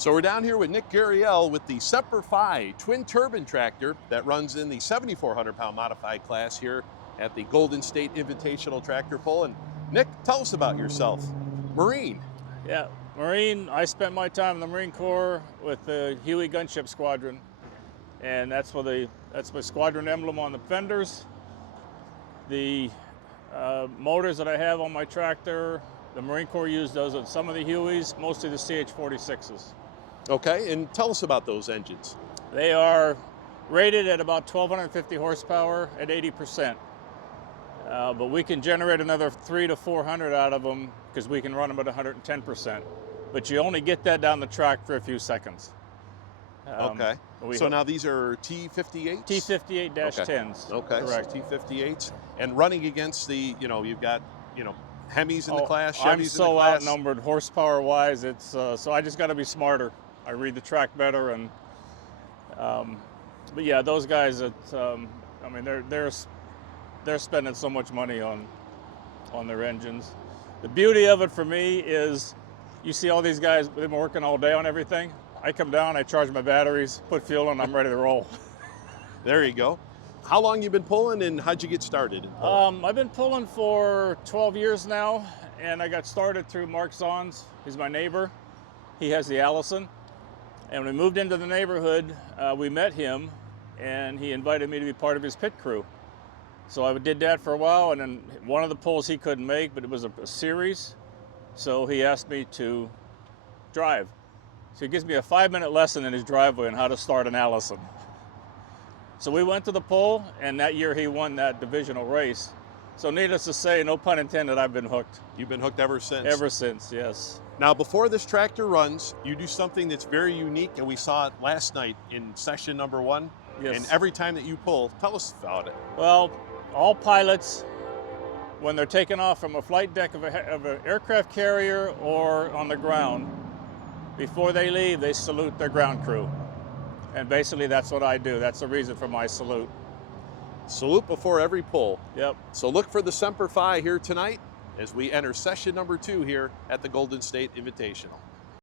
So we're down here with Nick Gariel with the Semper twin turbine tractor that runs in the 7,400 pound modified class here at the Golden State Invitational Tractor Pull. And Nick, tell us about yourself. Marine. Yeah, Marine. I spent my time in the Marine Corps with the Huey Gunship Squadron, and that's my squadron emblem on the fenders. The motors that I have on my tractor, the Marine Corps used those on some of the Hueys, mostly the CH-46s. Okay, and tell us about those engines. They are rated at about 1,250 horsepower at 80%. But we can generate another 300 to 400 out of them because we can run them at 110%. But you only get that down the track for a few seconds. Okay. So now these are T58s? T58-10s. Okay. Correct. So T58s. And running against the, you've got, Hemis in the class, Chevys I'm in the so class. outnumbered horsepower-wise. It's so I just got to be smarter. I read the track better, and but yeah, those guys. I mean, they're spending so much money on their engines. The beauty of it for me is, you see all these guys, they've been working all day on everything. I come down, I charge my batteries, put fuel in, I'm ready to roll. There you go. How long you been pulling, and how'd you get started in pulling? I've been pulling for 12 years now, and I got started through Mark Zons. He's my neighbor. He has the Allison. And when we moved into the neighborhood, we met him, and he invited me to be part of his pit crew. So I did that for a while, and then one of the pulls he couldn't make, but it was a series, so he asked me to drive. So he gives me a 5-minute lesson in his driveway on how to start an Allison. So we went to the pull, and that year he won that divisional race. So needless to say, no pun intended, I've been hooked. You've been hooked ever since? Ever since, yes. Now, before this tractor runs, you do something that's very unique, and we saw it last night in session number 1. Yes. And every time that you pull, tell us about it. Well, all pilots, when they're taking off from a flight deck of an aircraft carrier or on the ground, before they leave, they salute their ground crew. And basically that's what I do. That's the reason for my salute. Salute before every pull. Yep. So look for the Semper here tonight as we enter session number 2 here at the Golden State Invitational.